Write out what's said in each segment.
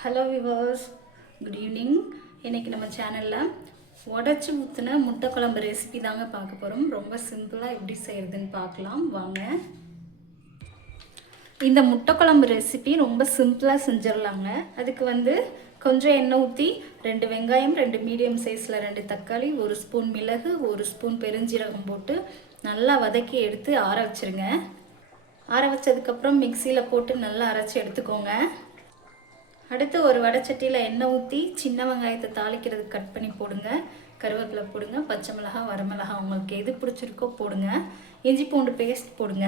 Hello viewers, good evening. இன்றைக்கி நம்ம சேனலில் உடச்சி ஊற்றின முட்டை குழம்பு ரெசிபி தாங்க பார்க்க போகிறோம். ரொம்ப சிம்பிளாக எப்படி செய்கிறதுன்னு பார்க்கலாம் வாங்க. இந்த முட்டை குழம்பு ரெசிபி ரொம்ப சிம்பிளாக செஞ்சிடலாங்க. அதுக்கு கொஞ்சம் எண்ணெய் ஊற்றி 2 வெங்காயம், 2 மீடியம் சைஸில் 2 தக்காளி, 1 ஸ்பூன் மிளகு, 1 ஸ்பூன் பெருஞ்சீரகம் போட்டு நல்லா வதக்கி எடுத்து ஆற வச்சுருங்க. ஆற வச்சதுக்கப்புறம் மிக்சியில் போட்டு நல்லா அரைச்சி எடுத்துக்கோங்க. அடுத்து ஒரு வடைச்சட்டியில் எண்ணெய் ஊற்றி சின்ன வெங்காயத்தை தாளிக்கிறதுக்கு கட் பண்ணி போடுங்க. கருவேப்பிலை போடுங்க, பச்சை மிளகாய், வரமிளகாய் உங்களுக்கு எது பிடிச்சிருக்கோ போடுங்க. இஞ்சி பூண்டு பேஸ்ட் போடுங்க.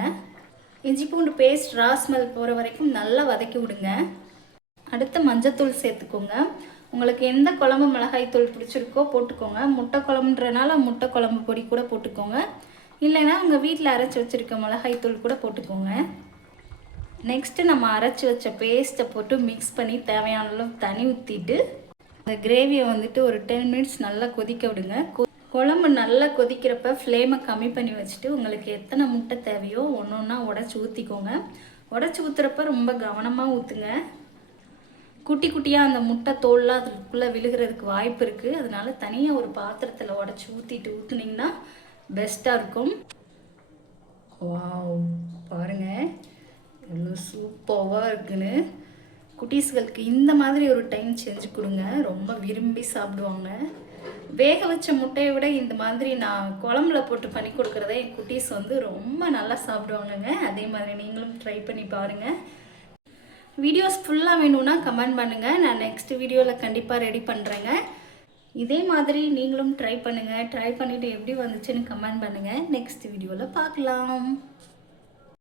இஞ்சி பூண்டு பேஸ்ட் ரா ஸ்மெல் போகிற வரைக்கும் நல்லா வதக்கி விடுங்க. அடுத்து மஞ்சத்தூள் சேர்த்துக்கோங்க. உங்களுக்கு எந்த குழம்பு மிளகாய் தூள் பிடிச்சிருக்கோ போட்டுக்கோங்க. முட்டை குழம்புன்றனால முட்டை குழம்பு பொடி கூட போட்டுக்கோங்க. இல்லைன்னா உங்கள் வீட்டில் அரைச்சி வச்சுருக்க மிளகாய் தூள் கூட போட்டுக்கோங்க. நெக்ஸ்ட்டு நம்ம அரைச்சி வச்ச பேஸ்ட்டை போட்டு மிக்ஸ் பண்ணி தேவையான அளவு தண்ணி ஊற்றிட்டு அந்த கிரேவியை ஒரு 10 மினிட்ஸ் நல்லா கொதிக்க விடுங்க. குழம்பு நல்லா கொதிக்கிறப்ப ஃப்ளேமை கம்மி பண்ணி வச்சுட்டு உங்களுக்கு எத்தனை முட்டை தேவையோ ஒன்று ஒன்றா உடச்சி ஊற்றிக்கோங்க. உடச்சி ஊற்றுறப்ப ரொம்ப கவனமாக ஊற்றுங்க. குட்டி குட்டியாக அந்த முட்டை தோல்லாம் அதுக்குள்ளே விழுகிறதுக்கு வாய்ப்பு இருக்குது. அதனால தனியாக ஒரு பாத்திரத்தில் உடச்சி ஊற்றுனீங்கன்னா பெஸ்ட்டாக இருக்கும். வாவ், பாருங்கள் எவ்வளோ சூப்பராக இருக்குன்னு. குட்டீஸ்களுக்கு இந்த மாதிரி ஒரு டைம் செஞ்சு கொடுங்க, ரொம்ப விரும்பி சாப்பிடுவாங்க. வேக வச்ச முட்டையை விட இந்த மாதிரி நான் குழம்புல போட்டு பண்ணி கொடுக்குறத என் குட்டீஸ் ரொம்ப நல்லா சாப்பிடுவாங்கங்க. அதே மாதிரி நீங்களும் ட்ரை பண்ணி பாருங்கள். வீடியோஸ் ஃபுல்லாக வேணும்னா கமெண்ட் பண்ணுங்கள், நான் நெக்ஸ்ட் வீடியோவில் கண்டிப்பாக ரெடி பண்ணுறேங்க. இதே மாதிரி நீங்களும் ட்ரை பண்ணுங்கள். ட்ரை பண்ணிவிட்டு எப்படி வந்துச்சுன்னு கமெண்ட் பண்ணுங்கள். நெக்ஸ்ட் வீடியோவில் பார்க்கலாம்.